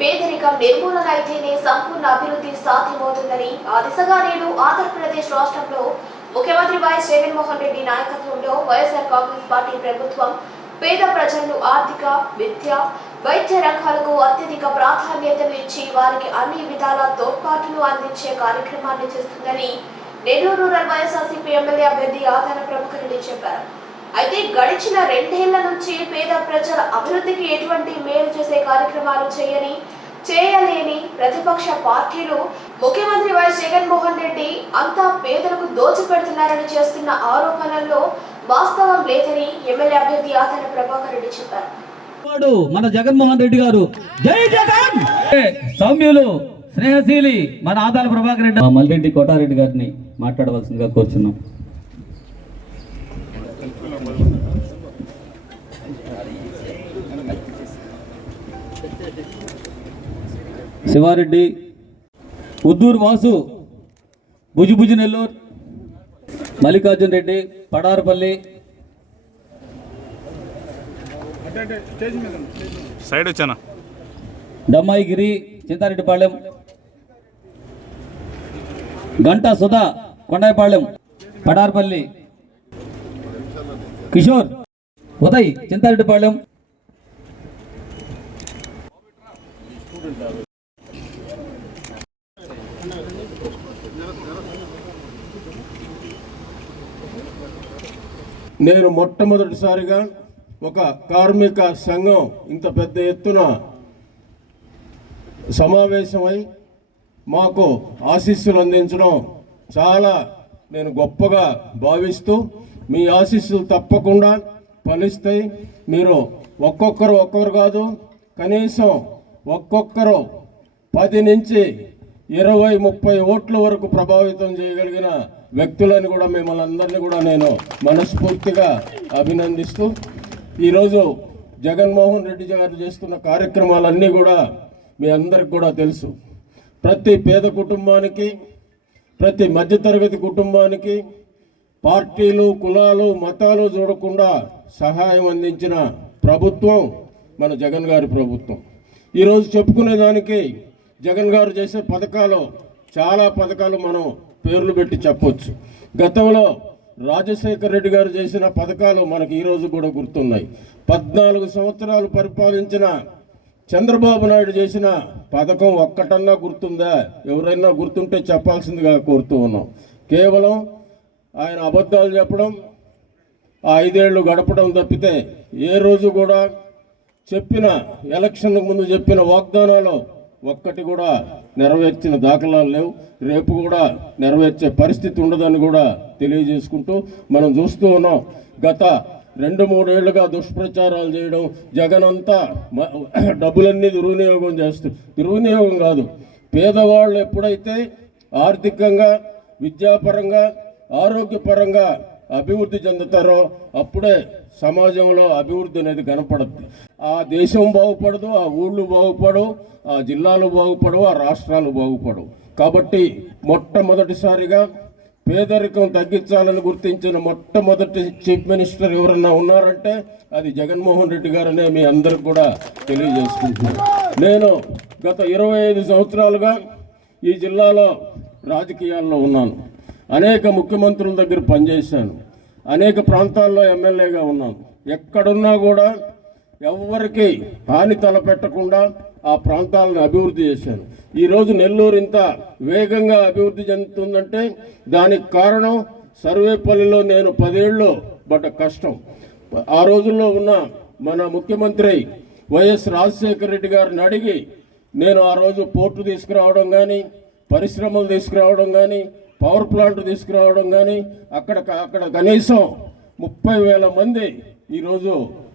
పేదరికం నిర్మూలన అయితేనే సంపూర్ణ అభివృద్ధి సాధ్యమవుతుందని ఆ దిశగా నేడు ఆంధ్రప్రదేశ్ రాష్ట్రంలో ముఖ్యమంత్రి వైఎస్ జగన్మోహన్ రెడ్డి నాయకత్వంలో వైఎస్ఆర్ కాంగ్రెస్ పార్టీ ప్రభుత్వం పేద ప్రజలను ఆర్థిక విద్య వైద్య రంగాలకు అత్యధిక ప్రాధాన్యతను ఇచ్చి వారికి అన్ని విధాల తోడ్పాటును అందించే కార్యక్రమాన్ని చేస్తుందని నెల్లూరు రూరల్ వైఎస్ఆర్సీపీ ఎమ్మెల్యే అభ్యర్థి ఆదాన ప్రముఖ రెడ్డి చెప్పారు. అయితే గడిచిన రెండేళ్ళ నుంచి పేద ప్రజల అభివృద్ధికి ఎటువంటి మేలు చేసే కార్యక్రమాలు చేయని చేయలేని ప్రతిపక్ష పార్టీలు ముఖ్యమంత్రి వైఎస్ జగన్మోహన్ రెడ్డి అంతా పేదలకు దోచిపెడుతున్నారని చేస్తున్న ఆరోపణల్లో వాస్తవం లేదని ఎమ్మెల్యే అభ్యర్థి ఆదాన ప్రభాకర్ రెడ్డి చెప్పారు. మన జగన్మోహన్ రెడ్డి గారు. జై జగన్! సౌమ్యులు స్నేహశీలి మన ఆదాల ప్రభాకర్ రెడ్డి. మల్రెడ్డి కోటారెడ్డి గారిని మాట్లాడవలసిందిగా కోరుచున్నాం. శివారెడ్డి ఉద్దూరు వాసు భుజుభుజు నెల్లూరు మల్లికార్జున్ రెడ్డి పడారపల్లి. సైడ్ వచ్చానా? దమ్మాయిగిరి చింతారెడ్డిపాళెం గంటా సుధా కొండాయిపాళెం పడార్పల్లి. కిషోర్ ఉదయ్ చింతారెడ్డిపాళెం నేను మొట్టమొదటిసారిగా ఒక కార్మిక సంఘం ఇంత పెద్ద ఎత్తున సమావేశమై మాకు ఆశీస్సులు అందించడం చాలా నేను గొప్పగా భావిస్తూ మీ ఆశీస్సులు తప్పకుండా ఫలిస్తాయి. మీరు ఒక్కొక్కరు ఒక్కొక్కరు కాదు కనీసం ఒక్కొక్కరు పది నుంచి ఇరవై ముప్పై ఓట్ల వరకు ప్రభావితం చేయగలిగిన వ్యక్తులను కూడా మిమ్మల్ని అందరినీ కూడా నేను మనస్ఫూర్తిగా అభినందిస్తూ ఈరోజు జగన్మోహన్ రెడ్డి గారు చేస్తున్న కార్యక్రమాలన్నీ కూడా మీ అందరికి కూడా తెలుసు. ప్రతి పేద కుటుంబానికి ప్రతి మధ్యతరగతి కుటుంబానికి పార్టీలు కులాలు మతాలు చూడకుండా సహాయం అందించిన ప్రభుత్వం మన జగన్ గారి ప్రభుత్వం. ఈరోజు చెప్పుకునే దానికి జగన్ గారు చేసే పథకాలు చాలా పథకాలు మనం పేర్లు పెట్టి చెప్పొచ్చు. గతంలో రాజశేఖర రెడ్డి గారు చేసిన పథకాలు మనకి ఈరోజు కూడా గుర్తున్నాయి. పద్నాలుగు సంవత్సరాలు పరిపాలించిన చంద్రబాబు నాయుడు చేసిన పథకం ఒక్కటన్నా గుర్తుందా? ఎవరైనా గుర్తుంటే చెప్పాల్సిందిగా కోరుతూ ఉన్నాం. కేవలం ఆయన అబద్ధాలు చెప్పడం ఆ ఐదేళ్ళు గడపడం తప్పితే ఏ రోజు కూడా చెప్పిన ఎలక్షన్ ముందు చెప్పిన వాగ్దానాలు ఒక్కటి కూడా నెరవేర్చిన దాఖలాలు లేవు. రేపు కూడా నెరవేర్చే పరిస్థితి ఉండదని కూడా తెలియజేసుకుంటూ మనం చూస్తూ ఉన్నాం. గత రెండు మూడేళ్ళుగా దుష్ప్రచారాలు చేయడం జగన్ అంతా డబ్బులన్నీ దుర్వినియోగం చేస్తూ దుర్వినియోగం కాదు. పేదవాళ్ళు ఎప్పుడైతే ఆర్థికంగా విద్యాపరంగా ఆరోగ్యపరంగా అభివృద్ధి చెందుతారో అప్పుడే సమాజంలో అభివృద్ధి అనేది కనపడుతుంది ఆ దేశం బాగుపడదు ఆ ఊళ్ళు బాగుపడవు ఆ జిల్లాలు బాగుపడవు ఆ రాష్ట్రాలు బాగుపడవు. కాబట్టి మొట్టమొదటిసారిగా పేదరికం తగ్గించాలని గుర్తించిన మొట్టమొదటి చీఫ్ మినిస్టర్ ఎవరన్నా ఉన్నారంటే అది జగన్మోహన్ రెడ్డి గారనే మీ అందరికి కూడా తెలియజేసుకుంటున్నాను. నేను గత ఇరవై ఐదు సంవత్సరాలుగా ఈ జిల్లాలో రాజకీయాల్లో ఉన్నాను. అనేక ముఖ్యమంత్రుల దగ్గర పనిచేశాను. అనేక ప్రాంతాల్లో ఎమ్మెల్యేగా ఉన్నాను ఎక్కడున్నా కూడా ఎవరికి హాని తలపెట్టకుండా ఆ ప్రాంతాలను అభివృద్ధి చేశాను ఈరోజు నెల్లూరు ఇంత వేగంగా అభివృద్ధి చెందుతుందంటే దానికి కారణం సర్వేపల్లిలో నేను పదేళ్ళు బట్ కష్టం. ఆ రోజుల్లో ఉన్న మన ముఖ్యమంత్రి వైఎస్ రాజశేఖర రెడ్డి గారిని అడిగి నేను ఆ రోజు పోర్టు తీసుకురావడం కానీ పరిశ్రమలు తీసుకురావడం కానీ పవర్ ప్లాంట్ తీసుకురావడం కానీ అక్కడ అక్కడ కనీసం ముప్పై వేల మంది ఈరోజు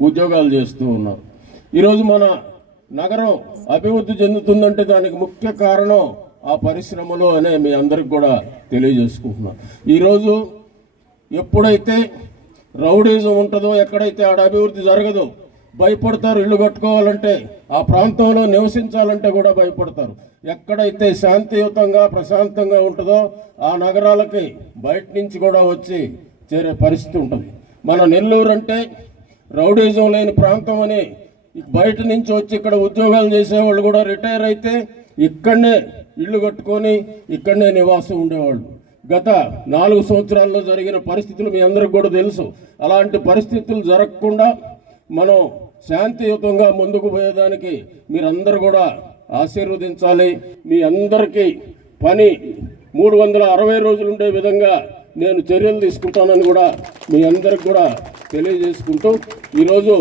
ఉద్యోగాలు చేస్తూ ఉన్నారు. ఈరోజు మన నగరం అభివృద్ధి చెందుతుందంటే దానికి ముఖ్య కారణం ఆ పరిశ్రమలు అనే మీ అందరికి కూడా తెలియజేసుకుంటున్నాను ఈరోజు ఎప్పుడైతే రౌడీజం ఉంటుందో ఎక్కడైతే ఆడ అభివృద్ధి జరగదో భయపడతారు ఇల్లు కట్టుకోవాలంటే. ఆ ప్రాంతంలో నివసించాలంటే కూడా భయపడతారు. ఎక్కడైతే శాంతియుతంగా ప్రశాంతంగా ఉంటుందో ఆ నగరాలకి బయట నుంచి కూడా వచ్చి చేరే పరిస్థితి ఉంటుంది. మన నెల్లూరు అంటే రౌడీజం లేని ప్రాంతం అని బయట నుంచి వచ్చి ఇక్కడ ఉద్యోగాలు చేసేవాళ్ళు కూడా రిటైర్ అయితే ఇక్కడనే ఇల్లు కట్టుకొని ఇక్కడనే నివాసం ఉండేవాళ్ళు. గత నాలుగు సంవత్సరాల్లో జరిగిన పరిస్థితులు మీ అందరికి కూడా తెలుసు. అలాంటి పరిస్థితులు జరగకుండా మనం శాంతియుతంగా ముందుకు పోయేదానికి మీరందరూ కూడా ఆశీర్వదించాలి. మీ అందరికీ పని మూడు వందల అరవై రోజులు ఉండే విధంగా నేను చర్యలు తీసుకుంటానని కూడా మీ అందరికి కూడా తెలియజేసుకుంటూ ఈరోజు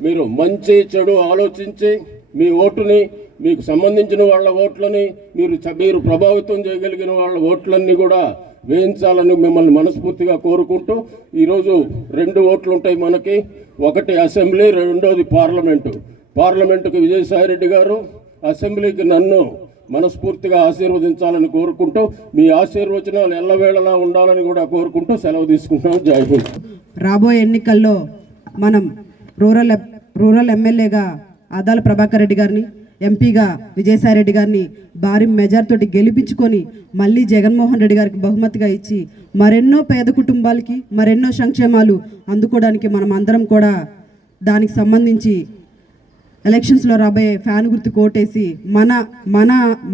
మీరు మంచి చెడు ఆలోచించి మీ ఓటుని మీకు సంబంధించిన వాళ్ళ ఓట్లని మీరు చ- మీరు ప్రభావితం చేయగలిగిన వాళ్ళ ఓట్లన్నీ కూడా వేయించాలని మిమ్మల్ని మనస్ఫూర్తిగా కోరుకుంటూ ఈరోజు రెండు ఓట్లు ఉంటాయి మనకి. ఒకటి అసెంబ్లీ రెండోది పార్లమెంటు. పార్లమెంటుకు విజయసాయిరెడ్డి గారు అసెంబ్లీకి నన్ను మనస్ఫూర్తిగా ఆశీర్వదించాలని కోరుకుంటూ మీ ఆశీర్వచనాలు ఎల్లవేళలా ఉండాలని కూడా కోరుకుంటూ సెలవు తీసుకుంటాం జై హింద్. రాబోయే ఎన్నికల్లో మనం రూరల్ రూరల్ ఎమ్మెల్యేగా ఆదాల ప్రభాకర్ రెడ్డి గారిని ఎంపీగా విజయసాయిరెడ్డి గారిని భారీ మెజార్తోటి గెలిపించుకొని మళ్ళీ జగన్మోహన్ రెడ్డి గారికి బహుమతిగా ఇచ్చి మరెన్నో పేద కుటుంబాలకి మరెన్నో సంక్షేమాలు అందుకోవడానికి మనం అందరం కూడా దానికి సంబంధించి ఎలక్షన్స్లో రాబోయే ఫ్యాన్ గుర్తు కోటేసి మన మన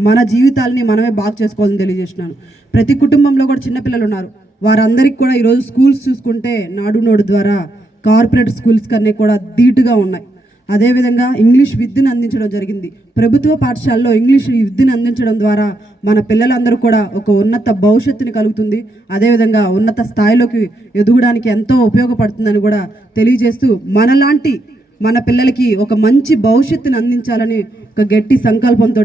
మన జీవితాలని మనమే బాగు చేసుకోవాలని తెలియజేస్తున్నాను. ప్రతి కుటుంబంలో కూడా చిన్నపిల్లలు ఉన్నారు. వారందరికీ కూడా ఈరోజు స్కూల్స్ చూసుకుంటే నాడు నోడు ద్వారా కార్పొరేట్ స్కూల్స్ కన్నా కూడా ధీటుగా ఉన్నాయి. అదేవిధంగా ఇంగ్లీష్ విద్యను అందించడం జరిగింది. ప్రభుత్వ పాఠశాలలో ఇంగ్లీష్ విద్యను అందించడం ద్వారా మన పిల్లలందరూ కూడా ఒక ఉన్నత భవిష్యత్తుని కలుగుతుంది. అదేవిధంగా ఉన్నత స్థాయిలోకి ఎదగడానికి ఎంతో ఉపయోగపడుతుందని కూడా తెలియజేస్తూ మనలాంటి మన పిల్లలకి ఒక మంచి భవిష్యత్తుని అందించాలని ఒక గట్టి సంకల్పంతో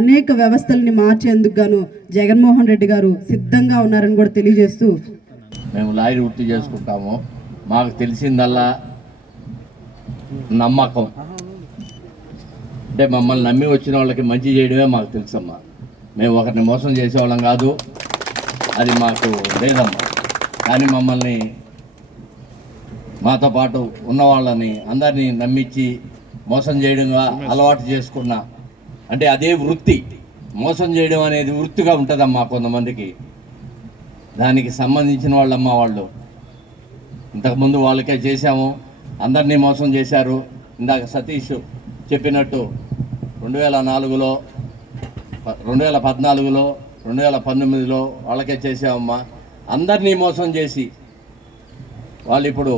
అనేక వ్యవస్థల్ని మార్చేందుకు గాను జగన్మోహన్ రెడ్డి గారు సిద్ధంగా ఉన్నారని కూడా తెలియజేస్తూ మేము లాయర్ వృత్తి చేసుకుంటాము. మాకు తెలిసిందల్లా నమ్మకం. అంటే మమ్మల్ని నమ్మి వచ్చిన వాళ్ళకి మంచి చేయడమే మాకు తెలుసమ్మా. మేము ఒకరిని మోసం చేసేవాళ్ళం కాదు. అది మాకు లేదమ్మా. కానీ మమ్మల్ని మాతో పాటు ఉన్న వాళ్ళని అందరినీ నమ్మించి మోసం చేయడంగా అలవాటు చేసుకున్న అంటే అదే వృత్తి. మోసం చేయడం అనేది వృత్తిగా ఉంటుందమ్మా కొంతమందికి. దానికి సంబంధించిన వాళ్ళమ్మ వాళ్ళు. ఇంతకుముందు వాళ్ళకే చేశాము. అందరినీ మోసం చేశారు. ఇందాక సతీష్ చెప్పినట్టు రెండు వేల నాలుగులో రెండు వేల పద్నాలుగులో రెండు వేల పంతొమ్మిదిలో వాళ్ళకే చేసామమ్మా అందరినీ మోసం చేసి వాళ్ళు ఇప్పుడు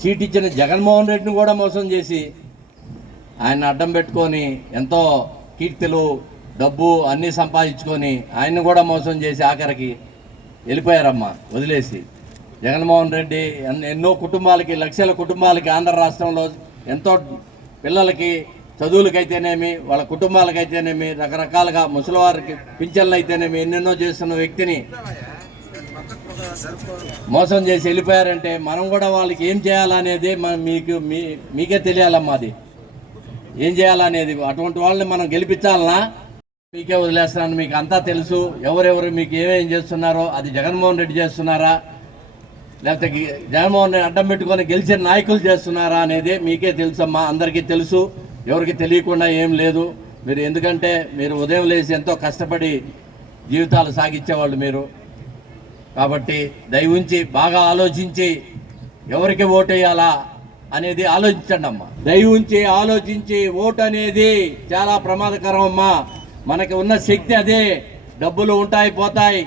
సీట్ ఇచ్చిన జగన్మోహన్ రెడ్డిని కూడా మోసం చేసి ఆయన అడ్డం పెట్టుకొని ఎంతో కీర్తులు డబ్బు అన్నీ సంపాదించుకొని ఆయన్ని కూడా మోసం చేసి ఆఖరికి వెళ్ళిపోయారమ్మా వదిలేసి. జగన్మోహన్ రెడ్డి ఎన్- ఎన్నో కుటుంబాలకి లక్షల కుటుంబాలకి ఆంధ్ర రాష్ట్రంలో ఎంతో పిల్లలకి చదువులకైతేనేమి వాళ్ళ కుటుంబాలకైతేనేమి రకరకాలుగా ముసలివారికి పింఛన్లు అయితేనేమి ఎన్నెన్నో చేస్తున్న వ్యక్తిని మోసం చేసి వెళ్ళిపోయారంటే మనం కూడా వాళ్ళకి ఏం చేయాలనేది మనం మీకు మీ మీకే తెలియాలమ్మా అది. ఏం చేయాలనేది? అటువంటి వాళ్ళని మనం గెలిపించాలనా? మీకే వదిలేస్తున్నాను మీకు అంతా తెలుసు. ఎవరెవరు మీకు ఏమేం చేస్తున్నారో అది జగన్మోహన్ రెడ్డి చేస్తున్నారా? లేకపోతే జగన్మోహన్ రెడ్డి అడ్డం పెట్టుకొని గెలిచిన నాయకులు చేస్తున్నారా అనేది మీకే తెలుసమ్మా అందరికీ తెలుసు. ఎవరికి తెలియకుండా ఏం లేదు. మీరు ఎందుకంటే మీరు ఉదయం లేచి ఎంతో కష్టపడి జీవితాలు సాగించేవాళ్ళు మీరు. కాబట్టి దయ ఉంచి బాగా ఆలోచించి ఎవరికి ఓటేయాలా అనేది ఆలోచించండి అమ్మా దయ ఉంచి ఆలోచించి ఓటు అనేది చాలా ప్రమాదకరం అమ్మా మనకి ఉన్న శక్తి అదే. డబ్బులు ఉంటాయి పోతాయి.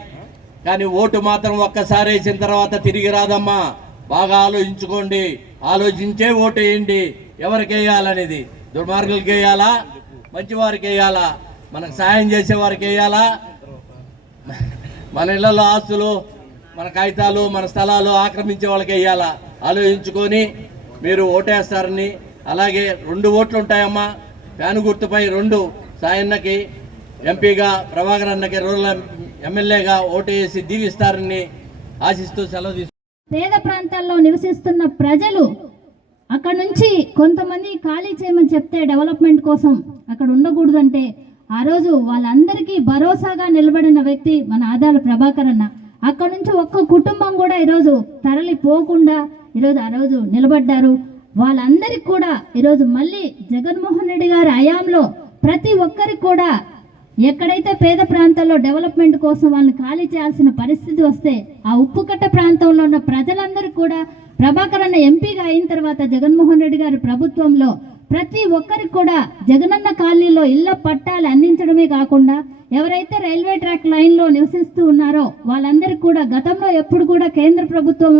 కానీ ఓటు మాత్రం ఒక్కసారి వేసిన తర్వాత తిరిగి రాదమ్మా. బాగా ఆలోచించుకోండి. ఆలోచించే ఓటు వేయండి. ఎవరికి వేయాలనేది? దుర్మార్గులకి వేయాలా? మంచి వారికి వేయాలా? మనకు సాయం చేసే వారికి వేయాలా? మన ఇళ్ళలో ఆస్తులు మన కాగితాలు మన స్థలాలు ఆక్రమించే వాళ్ళకి వేయాలా? ఆలోచించుకొని మీరు ఓటేస్తారని. అలాగే రెండు ఓట్లు ఉంటాయమ్మా. ఫ్యాన్ గుర్తుపై రెండు. సాయన్నకి ఎంపీగా ప్రభాకర్ అన్నకి రూరల్ ఎమ్మెల్యేగా ఓటు వేసి దీవిస్తారని ఆశిస్తూ సెలవు తీసుకుంటున్నాను. పేద ప్రాంతాల్లో నివసిస్తున్న ప్రజలు అక్కడ నుంచి కొంతమంది ఖాళీ చేయమని చెప్తే డెవలప్మెంట్ కోసం అక్కడ ఉండకూడదంటే ఆ రోజు వాళ్ళందరికీ భరోసాగా నిలబడిన వ్యక్తి మన ఆదాల ప్రభాకర్ అన్న అక్కడ నుంచి ఒక్క కుటుంబం కూడా ఈరోజు తరలిపోకుండా ఈరోజు ఆ రోజు నిలబడ్డారు వాళ్ళందరికీ కూడా ఈరోజు మళ్ళీ జగన్మోహన్ రెడ్డి గారి హయాంలో ప్రతి ఒక్కరికి కూడా ఎక్కడైతే పేద ప్రాంతాల్లో డెవలప్మెంట్ కోసం వాళ్ళని ఖాళీ చేయాల్సిన పరిస్థితి వస్తే ఆ ఉప్పుకట్ట ప్రాంతంలో ఉన్న ప్రజలందరూ కూడా ప్రభాకర్ అన్న ఎంపీగా అయిన తర్వాత జగన్మోహన్ రెడ్డి గారి ప్రభుత్వంలో ప్రతి ఒక్కరికి కూడా జగనన్న కాలనీలో ఇళ్ళ పట్టాలు అందించడమే కాకుండా ఎవరైతే రైల్వే ట్రాక్ లైన్లో నివసిస్తూ ఉన్నారో వాళ్ళందరికీ కూడా గతంలో ఎప్పుడు కూడా కేంద్ర ప్రభుత్వం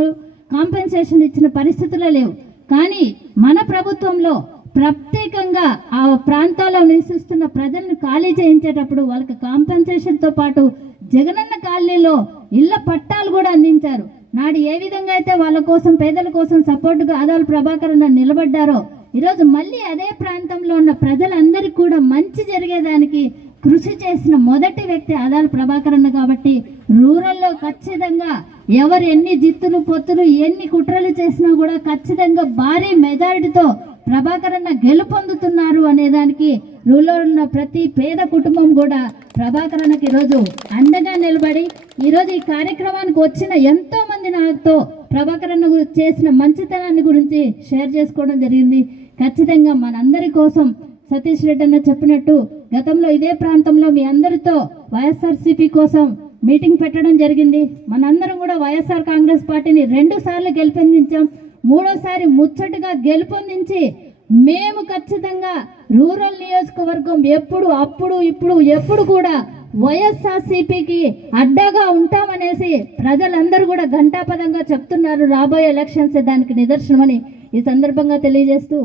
కాంపెన్సేషన్ ఇచ్చిన పరిస్థితులే లేవు. కానీ మన ప్రభుత్వంలో ప్రత్యేకంగా ఆ ప్రాంతాల్లో నివసిస్తున్న ప్రజలను ఖాళీ చేయించేటప్పుడు వాళ్ళకి కాంపెన్సేషన్తో పాటు జగనన్న కాలనీలో ఇళ్ళ పట్టాలు కూడా అందించారు. నాడు ఏ విధంగా అయితే వాళ్ళ కోసం పేదల కోసం సపోర్టుగా ఆదాలు ప్రభాకర్ అన్న నిలబడ్డారో ఈరోజు మళ్ళీ అదే ప్రాంతంలో ఉన్న ప్రజలందరికీ కూడా మంచి జరిగేదానికి కృషి చేసిన మొదటి వ్యక్తి ఆదాలు ప్రభాకర్ అన్న కాబట్టి రూరల్లో ఖచ్చితంగా ఎవరు ఎన్ని జిత్తులు పొత్తులు ఎన్ని కుట్రలు చేసినా కూడా ఖచ్చితంగా భారీ మెజారిటీతో ప్రభాకర్ అన్న గెలుపొందుతున్నారు అనే దానికి రూరల్ ఉన్న ప్రతి పేద కుటుంబం కూడా ప్రభాకర్ అన్నకి ఈరోజు అండగా నిలబడి ఈరోజు ఈ కార్యక్రమానికి వచ్చిన ఎంతో మంది నాతో ప్రభాకర్ అన్న చేసిన మంచితనాన్ని గురించి షేర్ చేసుకోవడం జరిగింది. ఖచ్చితంగా మనందరి కోసం సతీష్ రెడ్డి అన్న చెప్పినట్టు గతంలో ఇదే ప్రాంతంలో మీ అందరితో వైఎస్ఆర్సీపీ కోసం మీటింగ్ పెట్టడం జరిగింది. మనందరం కూడా వైఎస్ఆర్ కాంగ్రెస్ పార్టీని రెండు సార్లు గెలుపొందించాం. మూడోసారి ముచ్చటగా గెలుపొందించి మేము ఖచ్చితంగా రూరల్ నియోజకవర్గం ఎప్పుడు అప్పుడు ఇప్పుడు ఎప్పుడు కూడా వైఎస్ఆర్సీపీకి అడ్డాగా ఉంటామనేసి ప్రజలందరూ కూడా ఘంటాపదంగా చెప్తున్నారు రాబోయే ఎలక్షన్స్ దానికి నిదర్శనమని ఈ సందర్భంగా తెలియజేస్తూ